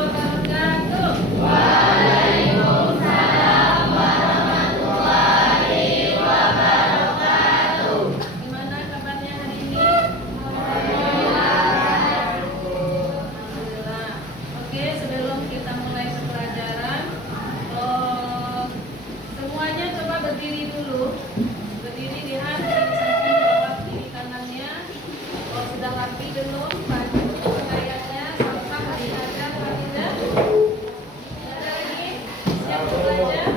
wabarakatuh. Waalaikumsalam warahmatullahi wabarakatuh. Gimana kabarnya hari ini? Alhamdulillah. Oke, sebelum kita mulai pelajaran, semuanya coba berdiri dulu. Berdiri, lihat di samping bawah kiri kanannya. Sudah rapi belum? Baju pakaiannya, sampah diajar, tidak? Ada lagi? Siap belajar?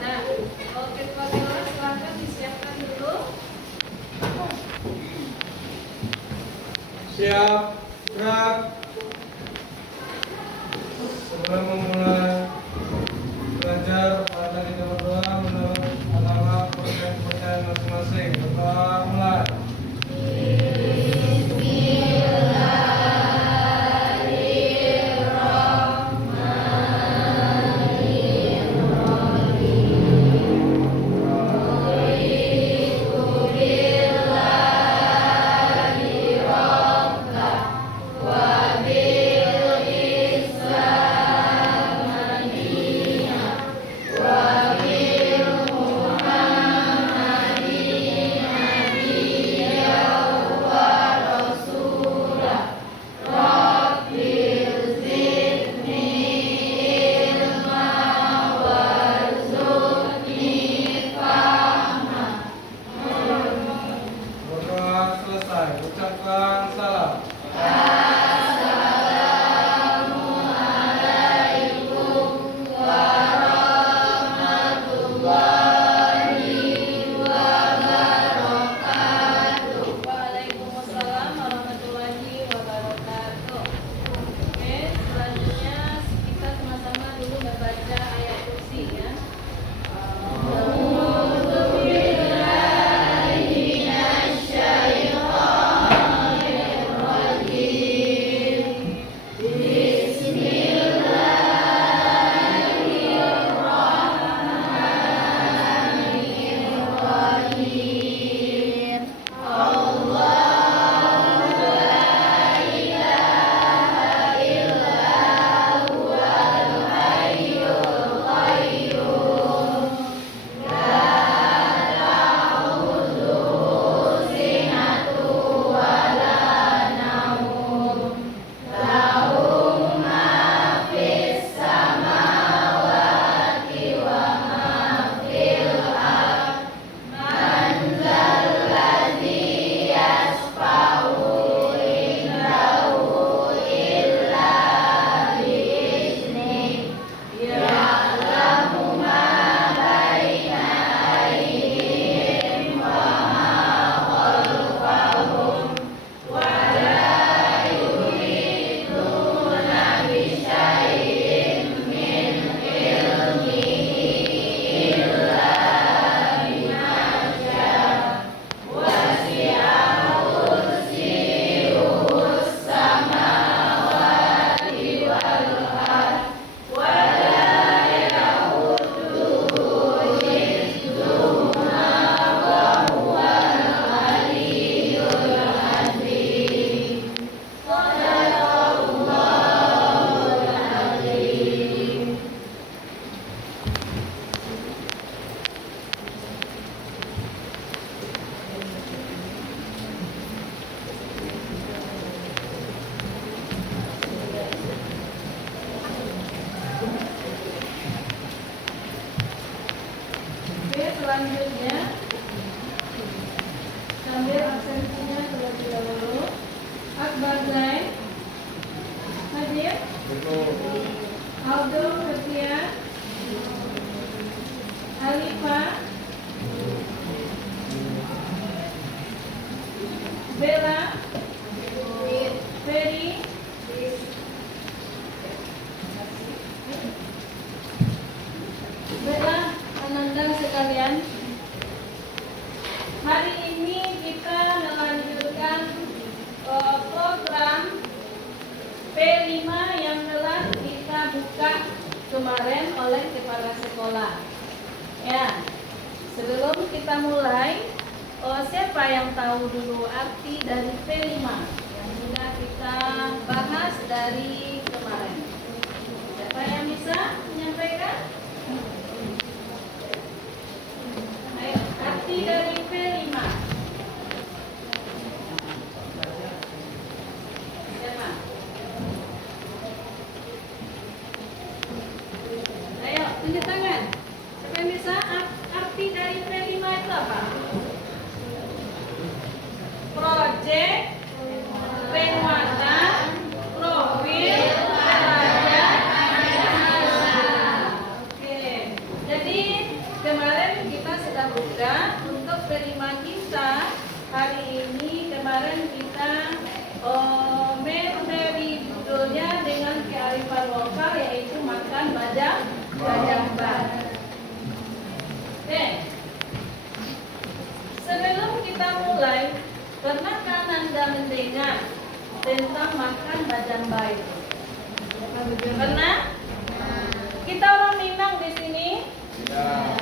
Nah, oke, Pak silahkan disiapkan dulu. Siap, gerak. Sebelum memulai belajar, mari kita berdoa menurut agama kepercayaan masing-masing. Berdoa mulai. Berdoa selesai. Ucapkan salam. Waalaikumsalam warahmatullahi wabarakatuh. Oke, selanjutnya kita sama-sama dulu membaca ayat kursi ya. Oke, selanjutnya sambil absensinya terlebih dahulu. Akbar Zain, hadir. Aldo Setia, Alifa, Bella, Ferry, Bella, Ananda sekalian. Hari ini kita melanjutkan program P5 yang telah kita buka kemarin oleh kepala sekolah. Ya, sebelum kita mulai, siapa yang tahu dulu arti dari P5 yang sudah kita bahas dari kemarin? Tunjuk tangan. Siapa yang bisa? Arti dari prelima itu apa? Project, penguatan, profil, pelajar, oke. Jadi kemarin kita sudah buka untuk prelima kita hari ini. Kemarin kita memberi judulnya dengan kearifan lokal, yaitu makan bajamba. Oke. Sebelum kita mulai, pernahkah Anda mendengar tentang makan bajamba itu? Pernah? Kita orang Minang di sini.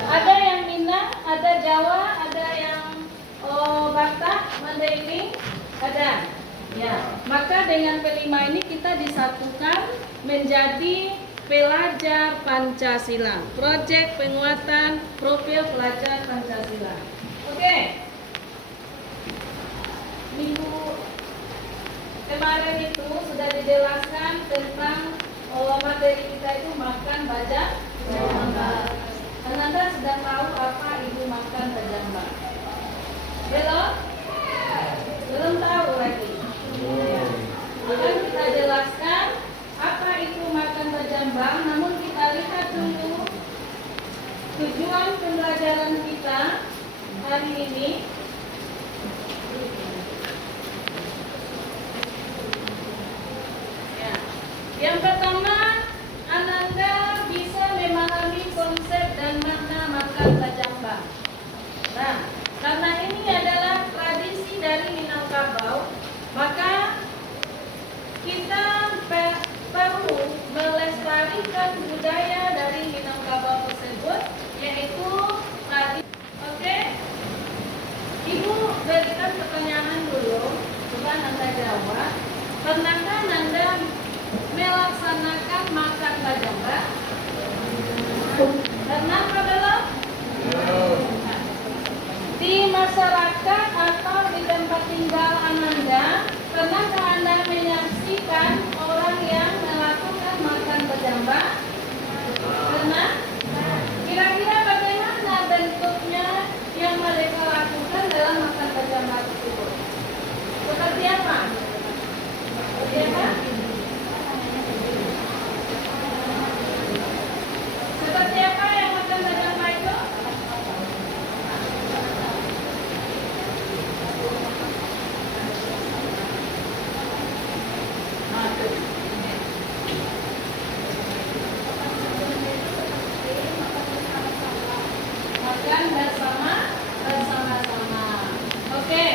Ada yang Minang, ada Jawa, ada yang Batak, Mandailing, ada. Ya, maka dengan kelima ini kita disatukan menjadi pelajar Pancasila. Proyek penguatan profil pelajar Pancasila. Oke. Minggu kemarin itu sudah dijelaskan tentang materi kita itu makan bajamba. Anda sudah tahu apa ibu makan bajamba? Belum? Belum tahu lagi. Akan kita jelaskan apa itu makan bajamba. Namun kita lihat dulu tujuan pembelajaran kita hari ini. Ya. Yang pertama, Ananda bisa memahami konsep dan makna makan bajamba. Nah, karena ini adalah tradisi dari Minangkabau, maka kita perlu melestarikan budaya dari Minangkabau tersebut, yaitu tradisi. Oke, Ibu berikan pertanyaan dulu, coba Anda jawab. Pernahkah Anda melaksanakan makan bajamba? Pernah atau belum? Di masyarakat atau di tempat tinggal Ananda, pernahkah Anda menyaksikan orang yang melakukan makan bajamba? Pernah? Kira-kira bagaimana bentuknya yang mereka lakukan dalam makan bajamba tersebut? Seperti apa? Seperti apa? Seperti apa yang makan bajamba itu? Makan bersama-sama. Oke,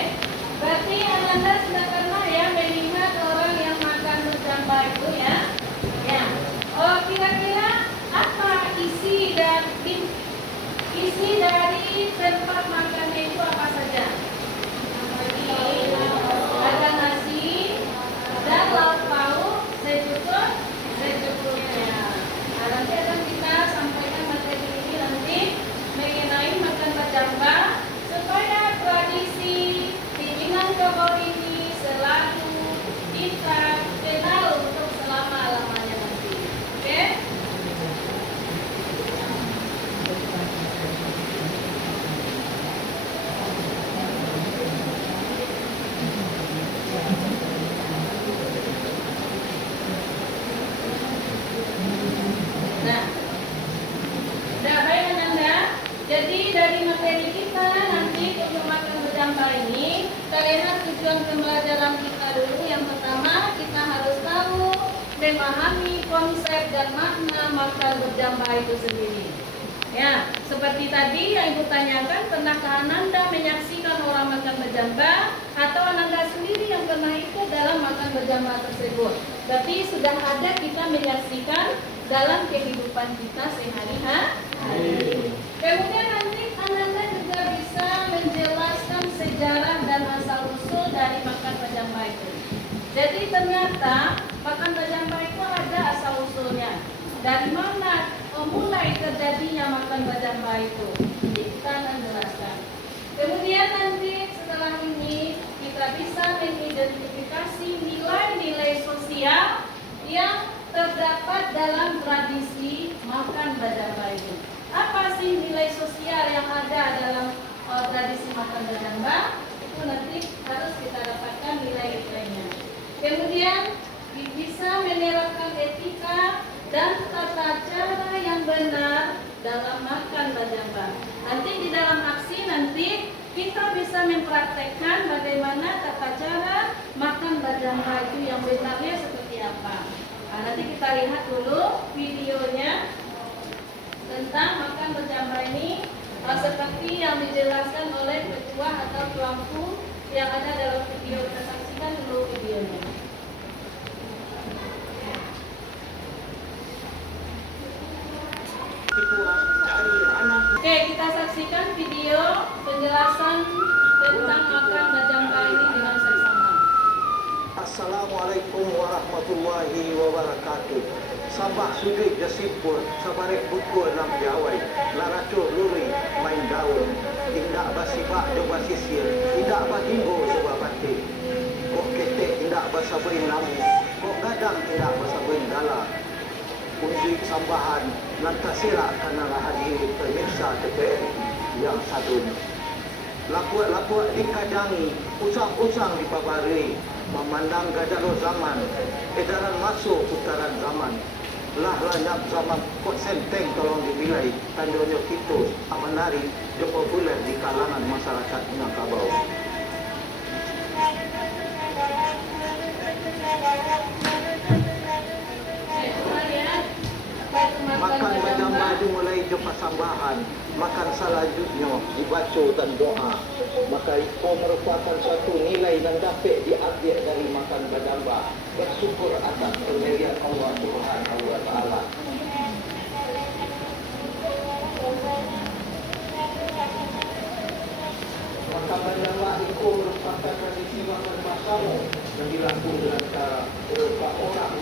berarti Anda sudah pernah ya melihat orang yang makan bajamba itu ya? Ya. Oh, kira-kira apa isi dari tempat makannya itu apa saja? Ada nasi, ada lauk pauk, secukupnya. Nah, nanti akan kita sampaikan materi ini nanti mengenai makan bajamba supaya tradisi di Minangkabau ini selalu kita kenal untuk selama-lamanya nanti. Oke? Nah, udah baik Anda. Jadi dari materi kita nanti untuk makan bajamba ini, kita lihat tujuan pembelajaran kita dulu. Yang pertama, kita harus tahu memahami konsep dan makna makan bajamba itu sendiri. Ya, seperti tadi yang Ibu tanyakan, pernahkah Ananda menyaksikan orang makan bajamba atau Ananda sendiri yang pernah ikut dalam makan bajamba tersebut? Berarti sudah ada kita menyaksikan dalam kehidupan kita sehari-hari. Kemudian nanti Ananda juga bisa menjelaskan sejarah dan asal-usul dari makan bajamba itu. Jadi ternyata makan bajamba itu ada asal-usulnya. Dari mana mulai terjadinya makan bajamba itu? Kita akan jelaskan. Kemudian nanti setelah ini kita bisa mengidentifikasi nilai-nilai sosial yang terdapat dalam tradisi makan bajamba itu. nilai sosial yang ada dalam tradisi makan bajamba itu nanti harus kita dapatkan nilai-nilainya. Kemudian bisa menerapkan etika dan tata cara yang benar dalam makan bajamba. Nanti di dalam aksi nanti kita bisa mempraktekkan bagaimana tata cara makan bajamba itu yang benarnya seperti apa. Nah, nanti kita lihat dulu videonya tentang makan bajamba ini seperti yang dijelaskan oleh ketua atau tuanku yang ada dalam video. Kita saksikan dulu videonya. Oke, kita saksikan video penjelasan tentang makan bajamba ini dengan seksama. Assalamualaikum warahmatullahi wabarakatuh. Sabah sudut jasipur, sabarek pukul 6 piawai, laracur luri main daun, tindak basibak do basisir, tindak bahinggo sebuah batik, kok ketek tindak basabain namu, kok gadang tindak basabain gala. Kunci sambahan lantasira karena hadir pemirsa TPRI yang satunya. Lapuat-lapuat dikadangi, usang-usang dipabari, memandang gajah zaman, edaran masuk putaran zaman. Lah lanyap zaman kot senteng tolong dibilai, tandonyo kitus, amanari, joko bulan di kalangan masyarakat Minangkabau. Makan bajamba dimulai jumpa sambahan, makan selanjutnya dibaca dan doa. Maka itu merupakan suatu nilai dan dapat diambil dari makan bajamba. Bersyukur atas pemberian Allah Subhanahu wa Ta'ala. Makan bajamba itu merupakan tradisi makan bersama yang dilakukan dengan cara beberapa orang.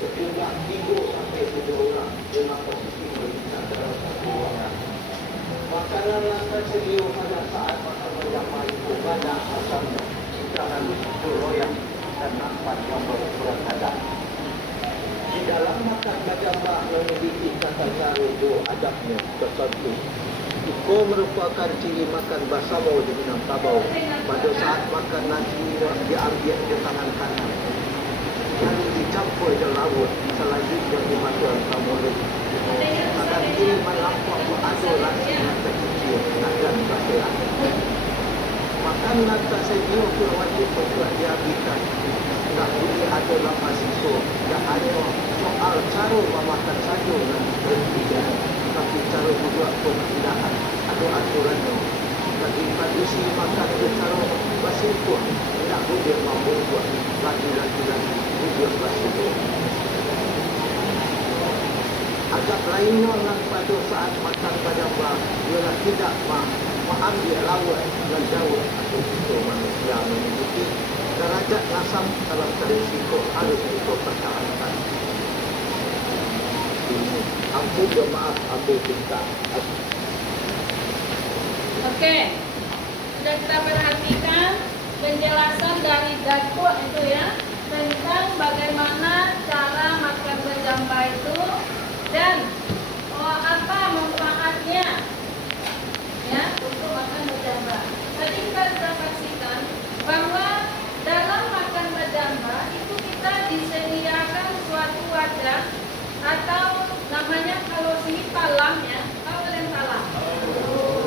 Sejumlah 3 sampai 7 orang dengan posisi berbicara dalam satu ruangan. Makanan yang tersedia pada saat makan bajamba itu banyak asalnya, jangan beroyak dan nampak yang berkurang kadang. Di dalam makan bajamba memiliki tata cara itu adabnya tertentu. Itu merupakan ciri makan bersama di Minangkabau. Pada saat makan nasi diambil di tangan kanan, lalu dicampur ke laut, selanjutnya dimakan ke mulut. Tangan kiri melampau beradu nasi yang terkecil dan bergerak. Makan nasi senyum itu wajib untuk dihabiskan. Tak boleh ada lama sisa. Tak hanya soal cara memakan saja yang berhentikan, tapi cara juga penggunaan ada aturannya. Bagi tradisi makan secara bersimpul, tidak boleh membuat lagi-lagi tujuan bersimpul. Agak lainnya yang pada saat makan bajamba ialah tidak mengambil lawan dan jauh atau itu manusia mengikuti derajat nasab dalam tradisi harus dipertahankan. Ampun jemaah, ampun kita. Oke, sudah kita perhatikan penjelasan dari Datuk itu ya tentang bagaimana cara makan bajamba itu dan apa manfaatnya ya untuk makan bajamba. Tadi kita sudah saksikan bahwa dalam makan bajamba itu kita disediakan suatu wadah atau namanya kalau sini talam ya, tahu kalian talam?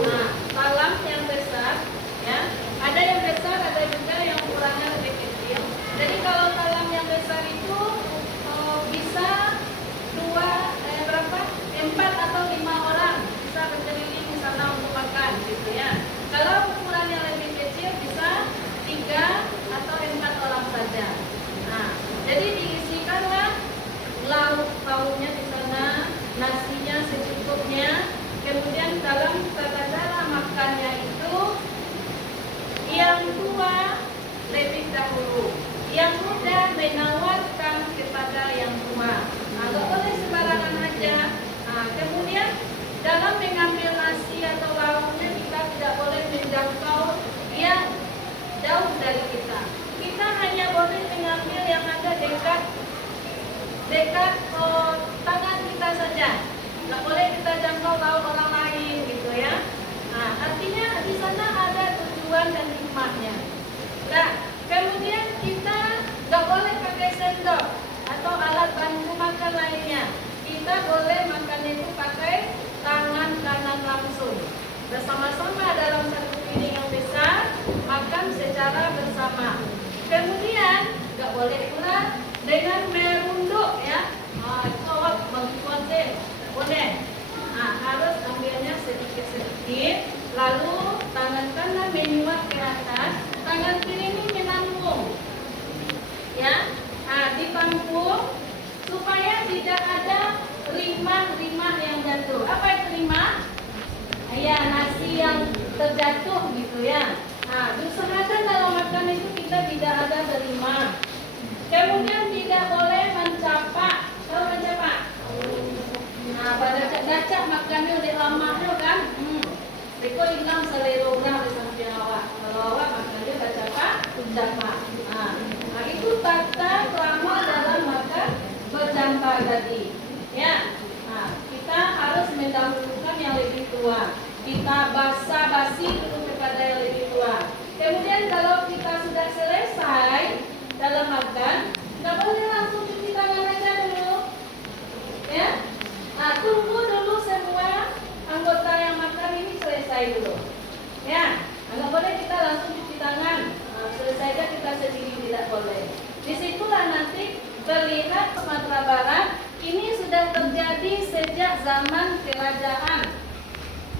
Nah, talam yang besar ya, ada yang besar, ada juga yang ukurannya lebih kecil. Jadi kalau talam yang besar itu bisa 4 atau 5 orang bisa berkeliling di sana untuk makan gitu ya. Kalau ukurannya lebih kecil bisa 3 atau 4 orang saja. Nah, jadi diisikanlah lauk pauknya di sana, nasinya secukupnya. Kemudian dalam tata cara makannya itu yang tua lebih dahulu, yang muda menawarkan kepada yang tua. Nah, nggak boleh sembarangan aja. Nah, kemudian dalam mengambil nasi atau lauknya kita tidak boleh menjangkau yang jauh dari kita. Kita hanya boleh mengambil yang ada dekat tangan kita saja. nggak boleh kita jangkau laut orang lain gitu ya. Nah, artinya di sana ada tujuan dan hikmahnya. Nah, kemudian kita nggak boleh pakai sendok atau alat bantu makan lainnya. Kita boleh makannya itu pakai tangan kanan langsung. Bersama-sama dalam satu piring yang besar, makan secara bersama. Kemudian nggak boleh pula dengan merunduk ya. Itu bagi konten boleh. Nah, harus ambilnya sedikit-sedikit, lalu tangan kanan menyuap ke atas, tangan kiri ini menampung. Ya, nah, ditampung supaya tidak ada rimah-rimah yang jatuh. Apa itu rimah? Ya, nasi yang terjatuh gitu ya. Nah, diusahakan dalam makan itu kita tidak ada berimah. Kemudian tidak boleh mencapak. Kalau mencapak, nah pada cak makannya udah lama tuh kan. Riko hilang selero orang di samping awak. Kalau awak makannya mencapak. Nah, itu tata krama dalam makan berjampa tadi. Ya. Nah, kita harus mendahulukan yang lebih tua. Kita basa-basi dulu kepada yang lebih tua. Kemudian kalau kita sudah selesai dalam makan, nggak boleh langsung cuci tangan aja dulu. Ya. Nah, tunggu dulu semua anggota yang makan ini selesai dulu. Ya. Nggak boleh kita langsung cuci tangan. Nah, selesai aja kita sendiri, tidak boleh. Disitulah nanti terlihat Sumatera Barat ini sudah terjadi sejak zaman kerajaan,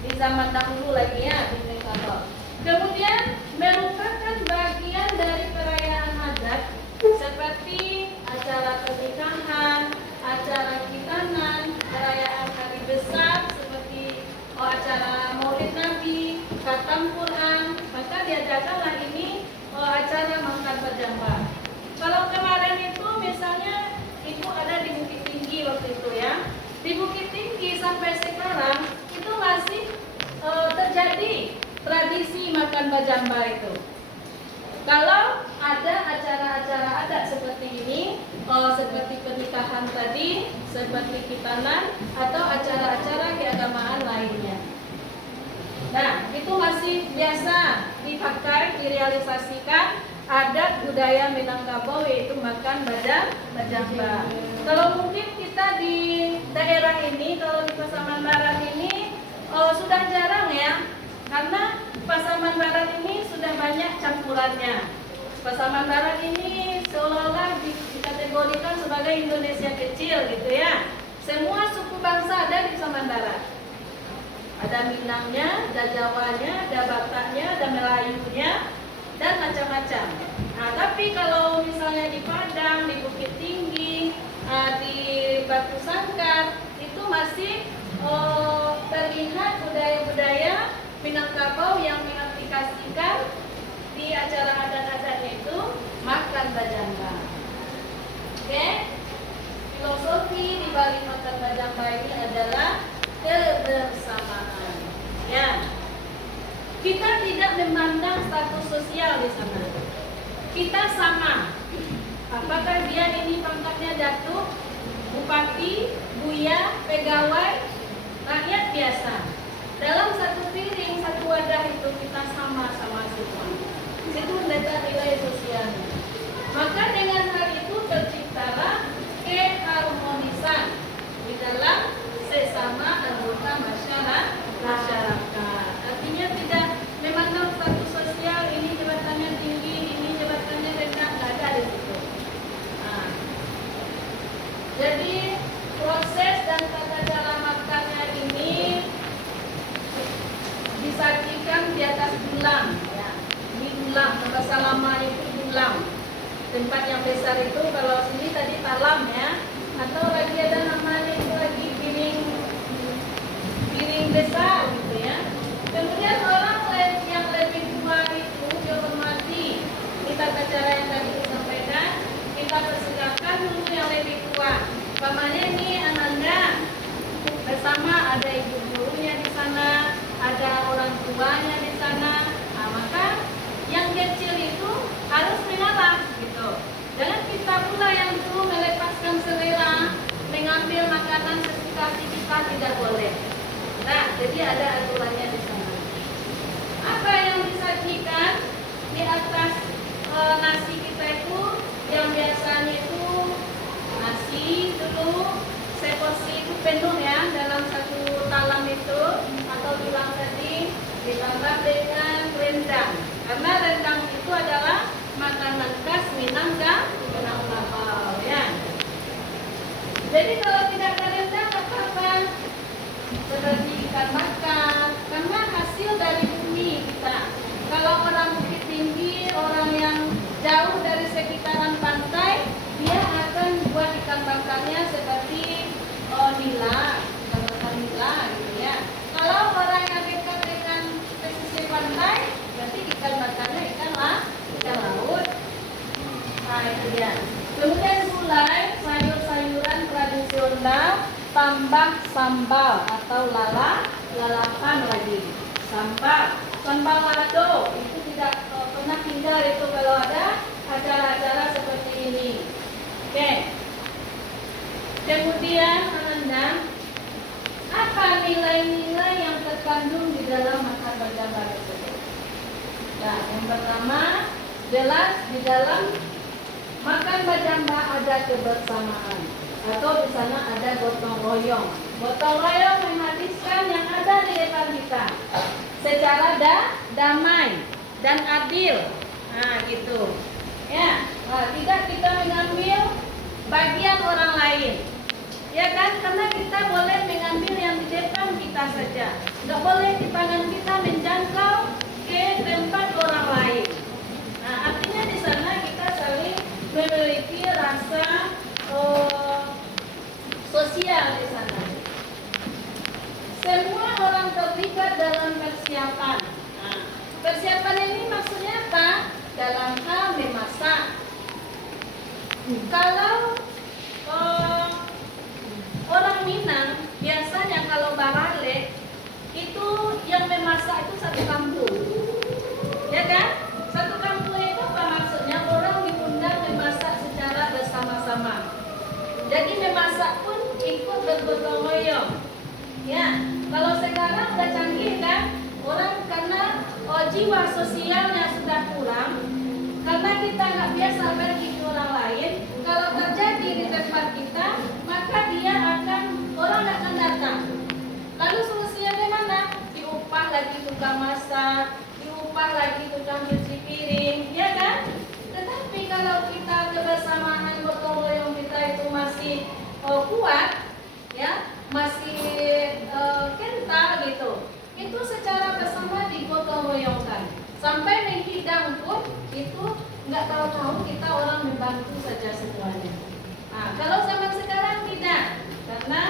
di zaman dahulu lagi ya, di Minangkabau. Kemudian merupakan bagian dari perayaan adat seperti acara pernikahan, acara khitanan, perayaan hari besar seperti acara Maulid Nabi, Khatam Quran. Maka diadakanlah ini acara makan berjampa. Kalau kemarin itu misalnya itu ada di Bukit Tinggi waktu itu ya. Di Bukit Tinggi sampai sekarang itu masih terjadi tradisi makan bajamba itu. Kalau ada acara-acara adat seperti ini, seperti pernikahan tadi, seperti khitanan atau acara-acara keagamaan lainnya. Nah, itu masih biasa dipakai, direalisasikan adat budaya Minangkabau, yaitu makan bajamba. Kalau mungkin kita di daerah ini, kalau di Pasaman Barat ini sudah jarang ya, karena Pasaman Barat ini sudah banyak campurannya. Pasaman Barat ini seolah-olah dikategorikan sebagai Indonesia kecil gitu ya. Semua suku bangsa ada di Pasaman Barat. Ada Minangnya, ada Jawanya, ada Bataknya, ada Melayunya, dan macam-macam. Nah, tapi kalau misalnya di Padang, di Bukit Tinggi, di Batu Sangkar, itu masih terlihat budaya-budaya Minangkabau yang mengaplikasikan di acara adat-adatnya itu makan bajamba. Oke? Filosofi di balik makan bajamba ini adalah kebersamaan. Ya. Kita tidak memandang status sosial di sana. Kita sama. Apakah dia ini pangkatnya datuk, bupati, buya, pegawai, rakyat biasa. Dalam satu piring, satu wadah itu kita sama-sama semua. Itu nilai sosialnya. Maka dengan hal itu terciptalah keharmonisan di dalam sesama anggota masyarakat. Artinya tidak memandang status sosial, ini jabatannya tinggi, ini jabatannya rendah, nggak ada di situ. Nah, jadi proses dan tata cara makannya ini disajikan di atas dulang, ya. Ini dulang, bahasa lama itu dulang. Tempat yang besar itu kalau sini tadi talam ya, atau lagi ada namanya itu lagi piring besar gitu ya. Kemudian orang yang lebih tua itu dihormati. Ini tata cara yang tadi disampaikan. Kita persilakan dulu yang lebih tua. Umpamanya ini Ananda bersama ada ibu gurunya di sana, ada orang tuanya di sana. Nah, maka yang kecil itu harus mengalah gitu. Jangan kita pula yang dulu melepaskan selera, mengambil makanan sesuka beraktivitas tidak boleh. Nah, jadi ada aturannya di sana. Apa yang disajikan di atas nasi kita itu, yang biasanya itu nasi dulu seporsi itu penuh ya dalam satu talam itu, atau tulang tadi ditambah dengan rendang, karena rendang itu adalah makanan khas Minang dan Minangkabau ya. Jadi kalau tidak ada rendang apa-apa, seperti ikan bakar, karena hasil dari bumi kita. Kalau orang Bukit Tinggi, orang yang jauh dari sekitaran pantai, dia akan buat ikan bakarnya seperti nila, ikan bakar nila gitu ya. Kalau orang yang dekat dengan pesisir pantai, berarti ikan bakarnya ikan laut. Nah itu dia. Kemudian mulai sayur-sayuran tradisional tambah sambal atau lalapan lagi. Sambal lado itu tidak pernah tinggal itu kalau ada acara-acara seperti ini. Oke. Kemudian menendang, apa nilai-nilai yang terkandung di dalam makan bajamba tersebut? Nah, yang pertama, jelas di dalam makan bajamba ada kebersamaan, atau di sana ada gotong royong. Gotong royong menghabiskan yang ada di depan kita secara damai dan adil. Nah, gitu. Ya, tidak kita mengambil bagian orang lain. Ya kan, karena kita boleh mengambil yang di depan kita saja. Nggak boleh di tangan kita menjangkau ke tempat orang lain. Nah, artinya di sana kita saling memiliki rasa sosial di sana. Semua orang terlibat dalam persiapan. Nah, persiapan ini maksudnya apa? Dalam hal memasak. Kalau orang Minang biasanya kalau barale itu yang memasak itu satu kampung, ya kan? Satu kampung itu apa maksudnya? Orang diundang memasak secara bersama-sama. Jadi memasak pun ikut bergotong royong. Ya, kalau sekarang udah canggih kan? Orang karena jiwa sosialnya sudah kurang, karena kita nggak biasa pergi ke orang lain. Kalau terjadi di tempat kita, maka orang akan datang. Lalu solusinya gimana? Diupah lagi tukang masak, diupah lagi tukang cuci piring, ya kan? Tetapi kalau kita kebersamaan gotong royong kita itu masih kuat, ya, masih kental gitu, itu secara bersama digotong royongkan. Sampai menghidang pun itu nggak tahu-tahu kita orang membantu saja semuanya. Nah, kalau zaman sekarang tidak, karena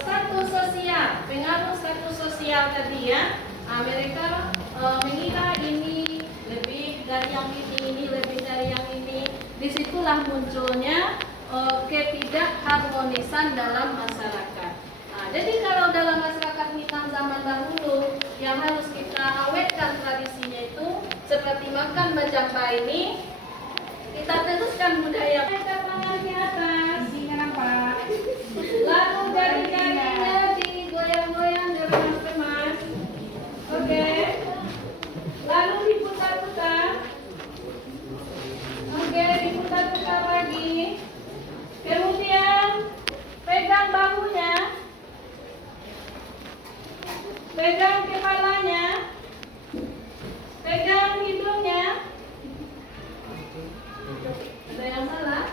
status sosial, pengaruh status sosial tadi ya, mereka mengira ini lebih dari yang ini lebih dari yang ini. Disitulah munculnya ketidakharmonisan dalam masyarakat. Nah, jadi kalau dalam masyarakat Minang zaman dahulu yang harus kita awetkan tradisinya itu seperti makan bajamba ini, kita teruskan budaya. Angkat tangan ke atas, lalu jari-jarinya digoyang-goyang jangan kemas. Oke. Lalu diputar-putar. Oke, diputar-putar lagi. Kemudian pegang bahunya, pegang kepalanya, pegang hidungnya. Ada yang salah?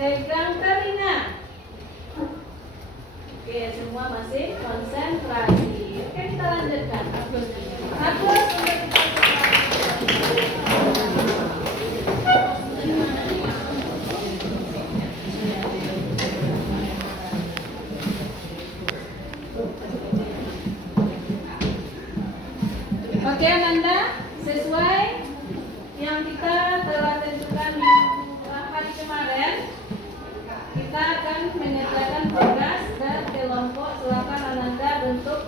Pegang telinga. Oke, semua masih konsentrasi. Oke, kita lanjutkan. Hapus untuk kita Oke, Ananda, sesuai yang kita telah tentukan hari kemarin, kita akan menyelesaikan tugas dan kelompok. Silakan Ananda bentuk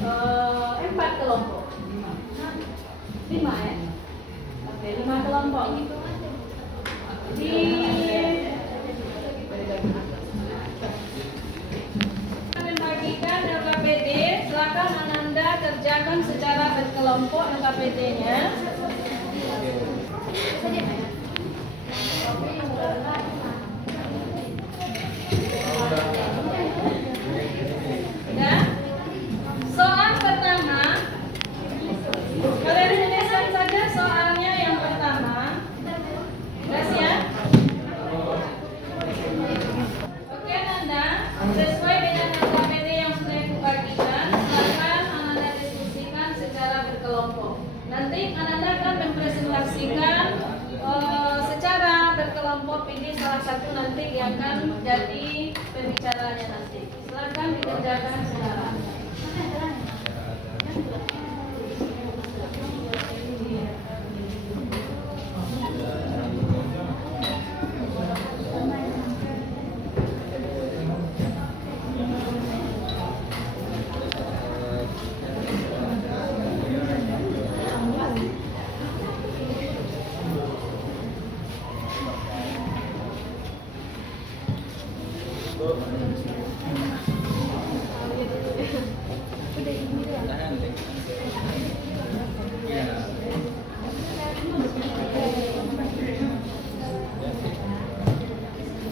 4 kelompok. 5 ya? Oke, 5 kelompok. Membagikan LKPD, silakan Ananda kerjakan secara berkelompok LKPD-nya. Ya. Soal pertama, kalian tuliskan saja soalnya yang pertama. Gas ya. Oke Nanda, sesuai dengan LKPD yang sudah dibagikan, silakan Ananda diskusikan secara berkelompok. Nanti Ananda akan mempresentasikan secara berkelompok. Pilih salah satu nanti yang akan jadi pembicaranya nanti. Silakan dikerjakan sekarang.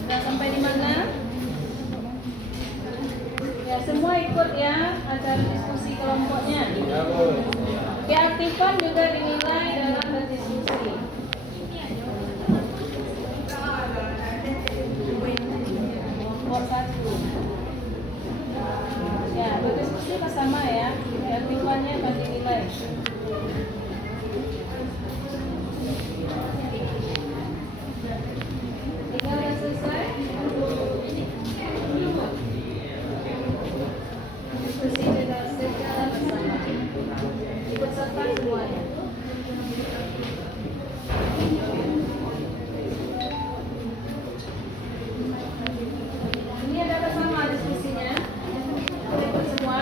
Sudah sampai di mana? Ya, semua ikut ya acara diskusi kelompoknya. Keaktifan juga dinilai dalam berdiskusi. Kelompok 1. Ya, berdiskusi bersama ya. Keaktifannya akan dinilai. Tinggal yang selesai. Diskusi secara bersama. Ikut serta semuanya. Ini ada bersama diskusinya. Ikut semua.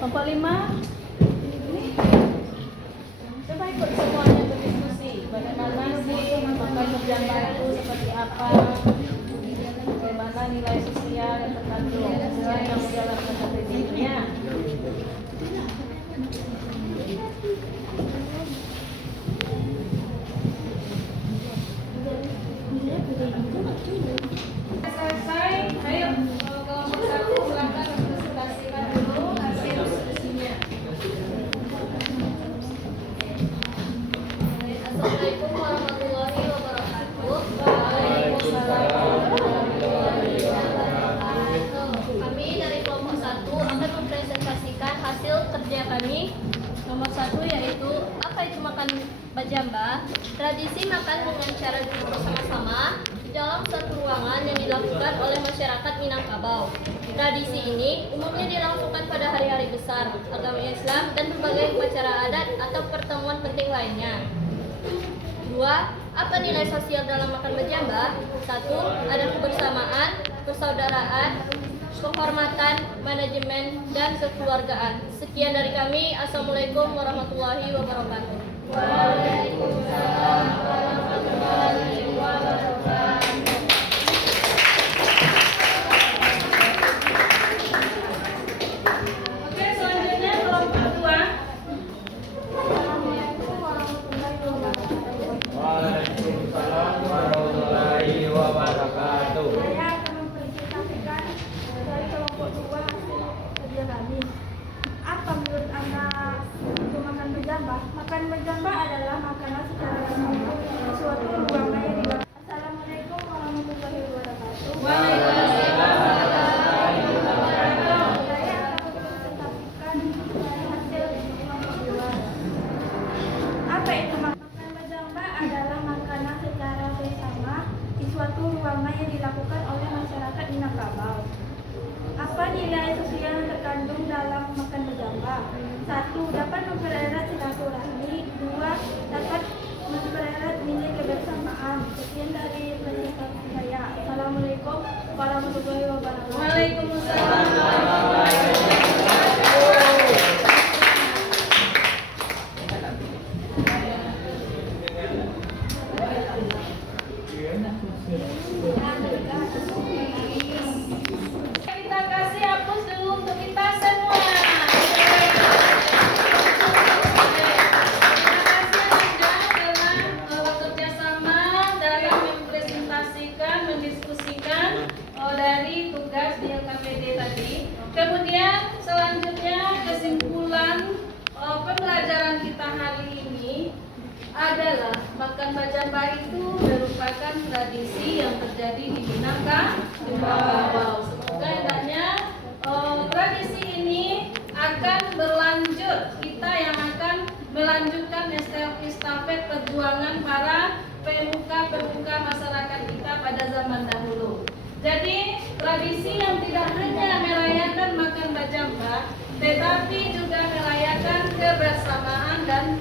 Kelompok 5. Ini coba ikut semuanya berdiskusi. Bagaimana sih makan berjambar itu seperti apa? Bagaimana nilai sosial yang terkandung yang dalam KTP-nya? Selesai, ayo kelompok 1 silakan presentasikan dulu hasil diskusinya. Assalamualaikum warahmatullahi wabarakatuh. Waalaikumsalam warahmatullahi wabarakatuh. Kami dari kelompok 1 akan mempresentasikan hasil kerja kami. Nomor 1 yaitu apa itu makan bajamba? Tradisi makan dengan cara duduk bersama-sama di dalam satu ruangan yang dilakukan oleh masyarakat Minangkabau. Tradisi ini umumnya dilangsungkan pada hari-hari besar agama Islam dan berbagai upacara adat atau pertemuan penting lainnya. 2. Apa nilai sosial dalam makan bajamba? 1. Ada kebersamaan, persaudaraan, penghormatan, manajemen, dan kekeluargaan. Sekian dari kami. Assalamualaikum warahmatullahi wabarakatuh. Waalaikumsalam warahmatullahi wabarakatuh. Oke, selanjutnya kelompok 2. Waalaikumsalam warahmatullahi wabarakatuh. Saya akan mempresentasikan dari kelompok 2 hasil kerja kami. Apa menurut Anda Untuk makan berjambah. Makan berjambah adalah makanan secara langsung di suatu ruangan yang dilakukan. Assalamualaikum warahmatullahi wabarakatuh. Waalaikumsalam. Saya akan mempresentasikan hasil nomor 2. Apa itu makan berjambah? Adalah makanan secara bersama di suatu ruangan yang dilakukan oleh masyarakat Minangkabau. Apa nilai sosial yang terkandung dalam makan berjambah? 1. Dapat mempererat silaturahmi. 2. Dapat mempererat nilai kebersamaan. Sekian dari presentasi saya. Assalamualaikum warahmatullahi wabarakatuh. Waalaikumsalam warahmatullahi wabarakatuh. Kita kasih hapus dulu untuk kita semua. Terima kasih juga telah bekerja sama dalam mempresentasikan, mendiskusikan dari tugas di LKPD tadi. Kemudian selanjutnya kesimpulan pembelajaran kita hari ini adalah makan berjambah itu merupakan tradisi yang terjadi di Minangkabau. Semoga hendaknya tradisi ini akan berlanjut. Kita yang akan melanjutkan estafet perjuangan para pemuka-pemuka masyarakat kita pada zaman dahulu. Jadi tradisi yang tidak hanya merayakan makan berjambah, tetapi juga merayakan kebersamaan dan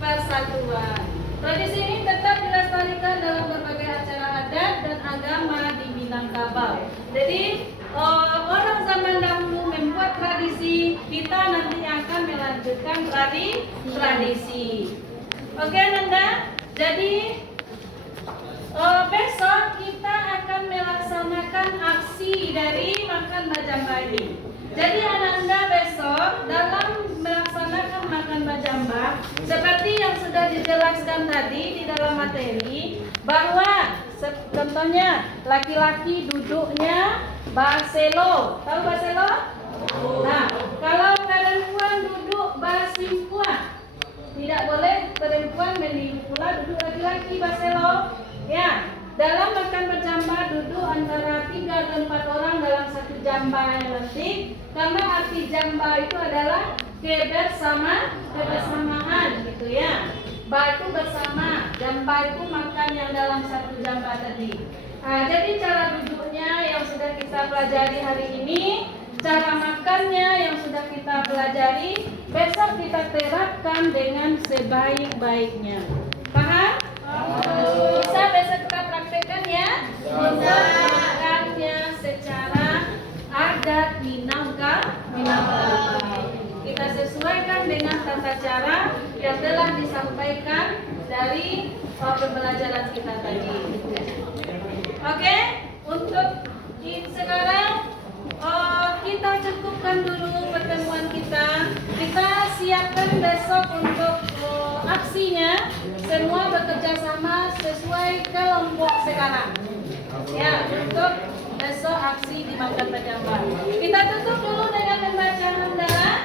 persatuan. Tradisi ini tetap dilestarikan dalam berbagai acara adat dan agama di Minangkabau. Jadi orang zaman dahulu membuat tradisi, kita nanti akan melanjutkan tradisi. Oke Nanda, jadi besok kita akan melaksanakan aksi dari makan berjambah ini. Jadi Ananda besok dalam melaksanakan makan berjambah seperti yang sudah dijelaskan tadi di dalam materi, bahwa contohnya laki-laki duduknya baselo. Tahu baselo? Nah, kalau perempuan duduk basimpuan, tidak boleh perempuan meniru pula duduk laki-laki baselo. Ya, dalam makan berjambah duduk antara 3 dan 4 orang dalam satu jambah yang letih, karena arti jambah itu adalah kebersamaan gitu ya. Batu bersama, jambah itu makan yang dalam satu jambah tadi. Nah, jadi cara duduknya yang sudah kita pelajari hari ini, cara makannya yang sudah kita pelajari, besok kita terapkan dengan sebaik-baiknya. Paham? Bisa besok kita praktekkan ya? Bisa. Makannya secara adat Minangkabau. Kita sesuaikan dengan tata cara yang telah disampaikan dari pembelajaran kita tadi. Oke, untuk sekarang kita cukupkan dulu pertemuan kita. Kita siapkan besok untuk aksinya. Semua bekerja sama sesuai kelompok sekarang. Ya, untuk besok aksi di makan berjambah. Kita tutup dulu dengan membaca hamdalah.